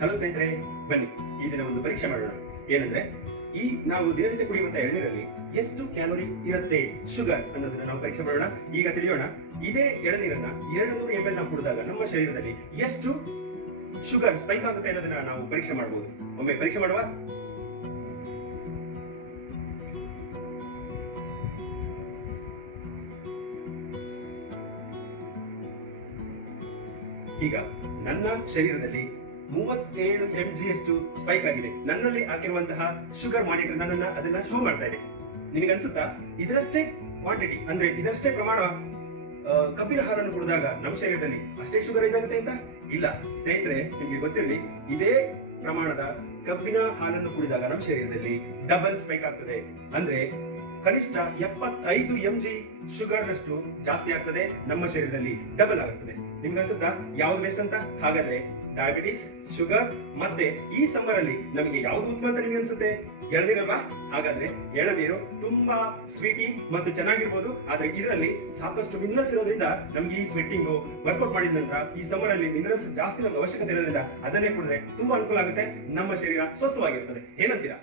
Hello ಸ್ನೇಹಿತರೆ, ಬನ್ನಿ ಈ ದಿನ ಒಂದು ಪರೀಕ್ಷೆ ಮಾಡೋಣ. ಏನಂದ್ರೆ, ಈ ನಾವು ದಿನನಿತ್ಯ ಕುಡಿಯುವಂತ ಎಳನೀರಲ್ಲಿ ಎಷ್ಟು ಕ್ಯಾಲೋರಿ ಇರುತ್ತೆ ಶುಗರ್ ಅನ್ನೋದನ್ನ ನಾವು ಪರೀಕ್ಷೆ ಮಾಡೋಣ. ಈಗ ತಿಳಿಯೋಣ, ಇದೇ ಎಳನೀರನ್ನ 200 ml ನಾವು ಕುಡಿದಾಗ ನಮ್ಮ ಶರೀರದಲ್ಲಿ ಎಷ್ಟು ಶುಗರ್ ಸ್ಪೈಕ್ ಆಗುತ್ತೆ ಅನ್ನೋದನ್ನ ನಾವು ಪರೀಕ್ಷೆ ಮಾಡಬಹುದು. ಒಮ್ಮೆ ಪರೀಕ್ಷೆ ಮಾಡುವ. ಈಗ ನನ್ನ ಶರೀರದಲ್ಲಿ 37 mg ಅಷ್ಟು ಸ್ಪೈಕ್ ಆಗಿದೆ. ನನ್ನಲ್ಲಿ ಹಾಕಿರುವಂತಹ ಶುಗರ್ ಮಾನಿಟರ್ ಅದನ್ನ ಶೋ ಮಾಡ್ತಾ ಇದೆ. ನಿಮಗೆ ಅನ್ಸುತ್ತಾ ಇದರಷ್ಟೇ ಕ್ವಾಂಟಿಟಿ ಅಂದ್ರೆ ಇದರಷ್ಟೇ ಪ್ರಮಾಣ ಕಬ್ಬಿನ ಹಾಲನ್ನು ಕುಡಿದಾಗ ನಮ್ಮ ಶರೀರದಲ್ಲಿ ಅಷ್ಟೇ ಶುಗರ್ ರೈಸ್ ಆಗುತ್ತೆ ಅಂತ? ಇಲ್ಲ ಸ್ನೇಹಿತರೆ, ನಿಮ್ಗೆ ಗೊತ್ತಿರಲಿ, ಇದೇ ಪ್ರಮಾಣದ ಕಬ್ಬಿನ ಹಾಲನ್ನು ಕುಡಿದಾಗ ನಮ್ಮ ಶರೀರದಲ್ಲಿ ಡಬಲ್ ಸ್ಪೈಕ್ ಆಗ್ತದೆ. ಅಂದ್ರೆ ಕನಿಷ್ಠ 75 mg ಶುಗರ್ ನಷ್ಟು ಜಾಸ್ತಿ ಆಗ್ತದೆ, ನಮ್ಮ ಶರೀರದಲ್ಲಿ ಡಬಲ್ ಆಗುತ್ತದೆ. ನಿಮ್ಗೆ ಅನ್ಸುತ್ತಾ ಯಾವ್ದು ಬೆಸ್ಟ್ ಅಂತ? ಹಾಗಾದ್ರೆ ಡಯಾಬಿಟಿಸ್, ಶುಗರ್ ಮತ್ತೆ ಈ ಸಮ್ಮರ್ ಅಲ್ಲಿ ನಮಗೆ ಯಾವ್ದು ಉತ್ತಮ ಅಂತ ನಿಮ್ಗೆ ಅನ್ಸುತ್ತೆ? ಎಳನೀರಲ್ವಾ? ಹಾಗಾದ್ರೆ ಎಳನೀರು ತುಂಬಾ ಸ್ವೀಟಿ ಮತ್ತು ಚೆನ್ನಾಗಿರ್ಬೋದು, ಆದ್ರೆ ಇದರಲ್ಲಿ ಸಾಕಷ್ಟು ಮಿನರಲ್ಸ್ ಇರೋದ್ರಿಂದ ನಮ್ಗೆ ಈ ಸ್ವೆಟ್ಟಿಂಗು ವರ್ಕೌಟ್ ಮಾಡಿದ ನಂತರ ಈ ಸಮ್ಮರ್ ಅಲ್ಲಿ ಮಿನರಲ್ಸ್ ಜಾಸ್ತಿ ನಮ್ಗೆ ಅವಶ್ಯಕತೆ ಇರೋದ್ರಿಂದ ಅದನ್ನೇ ಕುಡಿದ್ರೆ ತುಂಬಾ ಅನುಕೂಲ ಆಗುತ್ತೆ, ನಮ್ಮ ಶರೀರ ಸ್ವಸ್ಥವಾಗಿರ್ತದೆ. ಏನಂತೀರಾ?